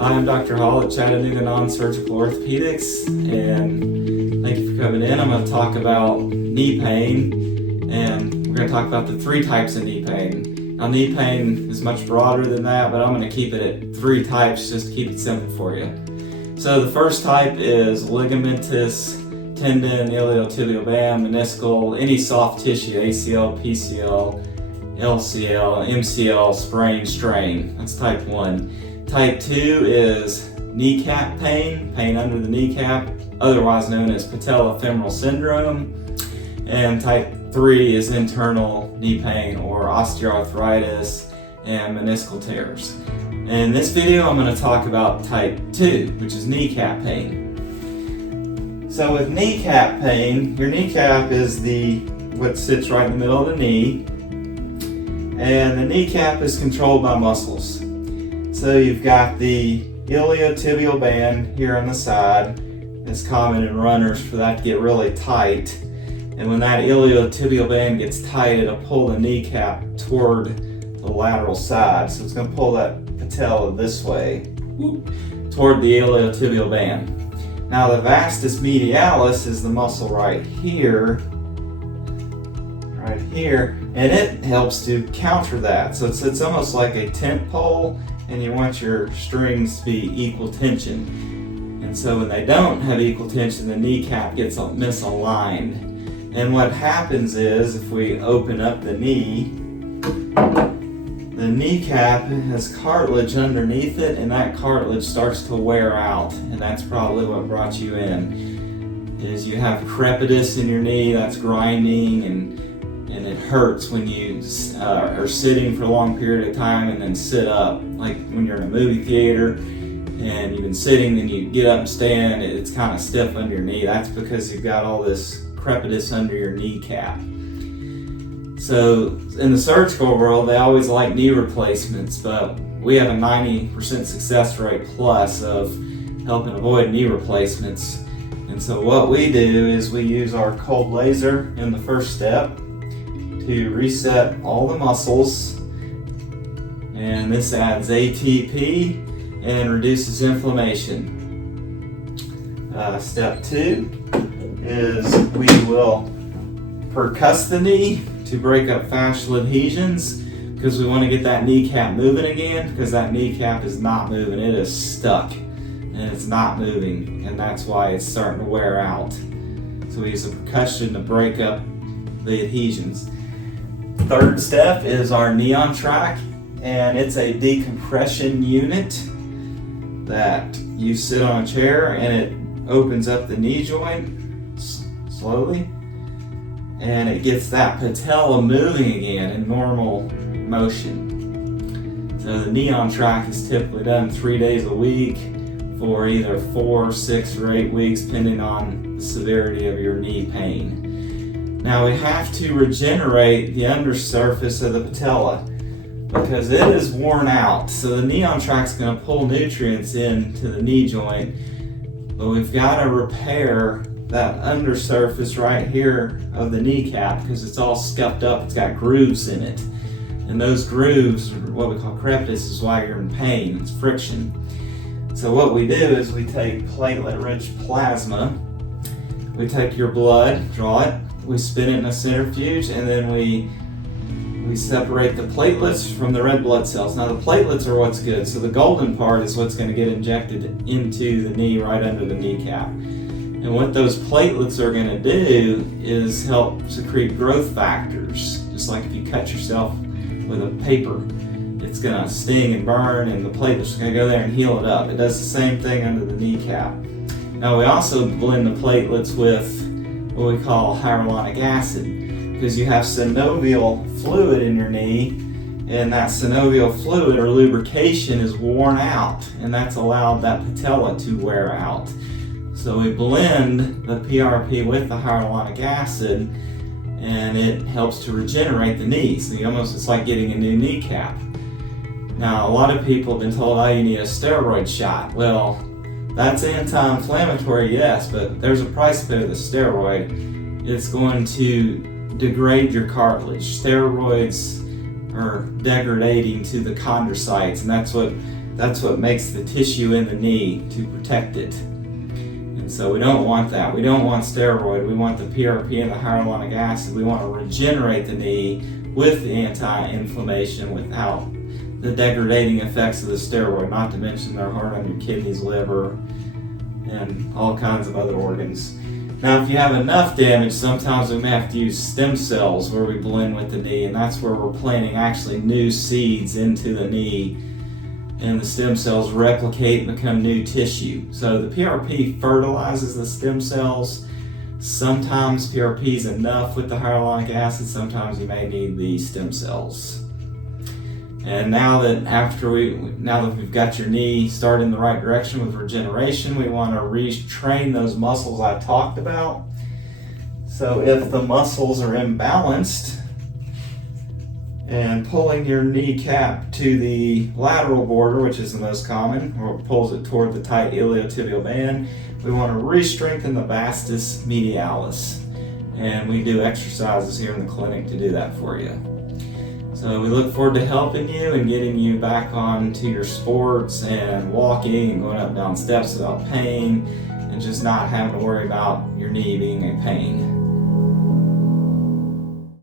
I'm Dr. Hall at Chattanooga Non-Surgical Orthopedics, and thank you for coming in. I'm going to talk about knee pain, and we're going to talk about the three types of knee pain. Now, knee pain is much broader than that, but I'm going to keep it at three types just to keep it simple for you. So the first type is ligamentous, tendon, iliotibial band, meniscal, any soft tissue, ACL, PCL, LCL, MCL, sprain, strain. That's type 1. Type 2 is kneecap pain, pain under the kneecap, otherwise known as patellofemoral syndrome. And type 3 is internal knee pain or osteoarthritis and meniscal tears. In this video, I'm going to talk about type 2, which is kneecap pain. So with kneecap pain, your kneecap is what sits right in the middle of the knee, and the kneecap is controlled by muscles. So you've got the iliotibial band here on the side. It's common in runners for that to get really tight. And when that iliotibial band gets tight, it'll pull the kneecap toward the lateral side. So it's going to pull that patella this way, toward the iliotibial band. Now the vastus medialis is the muscle right here, and it helps to counter that. So it's almost like a tent pole, and you want your strings to be equal tension. And so when they don't have equal tension, the kneecap gets misaligned. And what happens is, if we open up the knee, the kneecap has cartilage underneath it, and that cartilage starts to wear out. And that's probably what brought you in, is you have crepitus in your knee, that's grinding, and it hurts when you are sitting for a long period of time and then sit up. Like when you're in a movie theater and you've been sitting, then you get up and stand, it's kind of stiff under your knee. That's because you've got all this crepitus under your kneecap. So in the surgical world, they always like knee replacements, but we have a 90% success rate plus of helping avoid knee replacements. And so what we do is we use our cold laser in the first step to reset all the muscles, and this adds ATP and reduces inflammation. Step 2 is we will percuss the knee to break up fascial adhesions, because we want to get that kneecap moving again, because that kneecap is not moving. It is stuck and it's not moving, and that's why it's starting to wear out. So we use the percussion to break up the adhesions. Third step is our neon track, and it's a decompression unit that you sit on a chair, and it opens up the knee joint slowly, and it gets that patella moving again in normal motion. So the neon track is typically done 3 days a week for either 4, 6, or 8 weeks, depending on the severity of your knee pain. Now we have to regenerate the undersurface of the patella because it is worn out. So the neon track is going to pull nutrients into the knee joint, but we've got to repair that undersurface right here of the kneecap because it's all scuffed up. It's got grooves in it, and those grooves, what we call crepitus, is why you're in pain. It's friction. So what we do is we take platelet-rich plasma. We take your blood, draw it, we spin it in a centrifuge, and then we separate the platelets from the red blood cells. Now the platelets are what's good, so the golden part is what's going to get injected into the knee right under the kneecap. And what those platelets are going to do is help secrete growth factors. Just like if you cut yourself with a paper, it's going to sting and burn, and the platelets are going to go there and heal it up. It does the same thing under the kneecap. Now we also blend the platelets with what we call hyaluronic acid, because you have synovial fluid in your knee, and that synovial fluid or lubrication is worn out, and that's allowed that patella to wear out. So we blend the PRP with the hyaluronic acid, and it helps to regenerate the knee. So it's like getting a new kneecap. Now a lot of people have been told, oh, you need a steroid shot. Well, that's anti-inflammatory, yes, but there's a price to pay with a steroid. It's going to degrade your cartilage. Steroids are degrading to the chondrocytes, and that's what makes the tissue in the knee to protect it. And so we don't want that. We don't want steroid. We want the PRP and the hyaluronic acid. We want to regenerate the knee with the anti-inflammation without the degrading effects of the steroid, not to mention they're hard on your kidneys, liver, and all kinds of other organs. Now, if you have enough damage, sometimes we may have to use stem cells where we blend with the knee, and that's where we're planting actually new seeds into the knee, and the stem cells replicate and become new tissue. So the PRP fertilizes the stem cells. Sometimes PRP is enough with the hyaluronic acid, sometimes you may need the stem cells. And now that we've got your knee started in the right direction with regeneration, we want to retrain those muscles I talked about. So if the muscles are imbalanced, and pulling your kneecap to the lateral border, which is the most common, or pulls it toward the tight iliotibial band, we want to re-strengthen the vastus medialis. And we do exercises here in the clinic to do that for you. So we look forward to helping you and getting you back onto your sports and walking and going up and down steps without pain, and just not having to worry about your knee being in pain.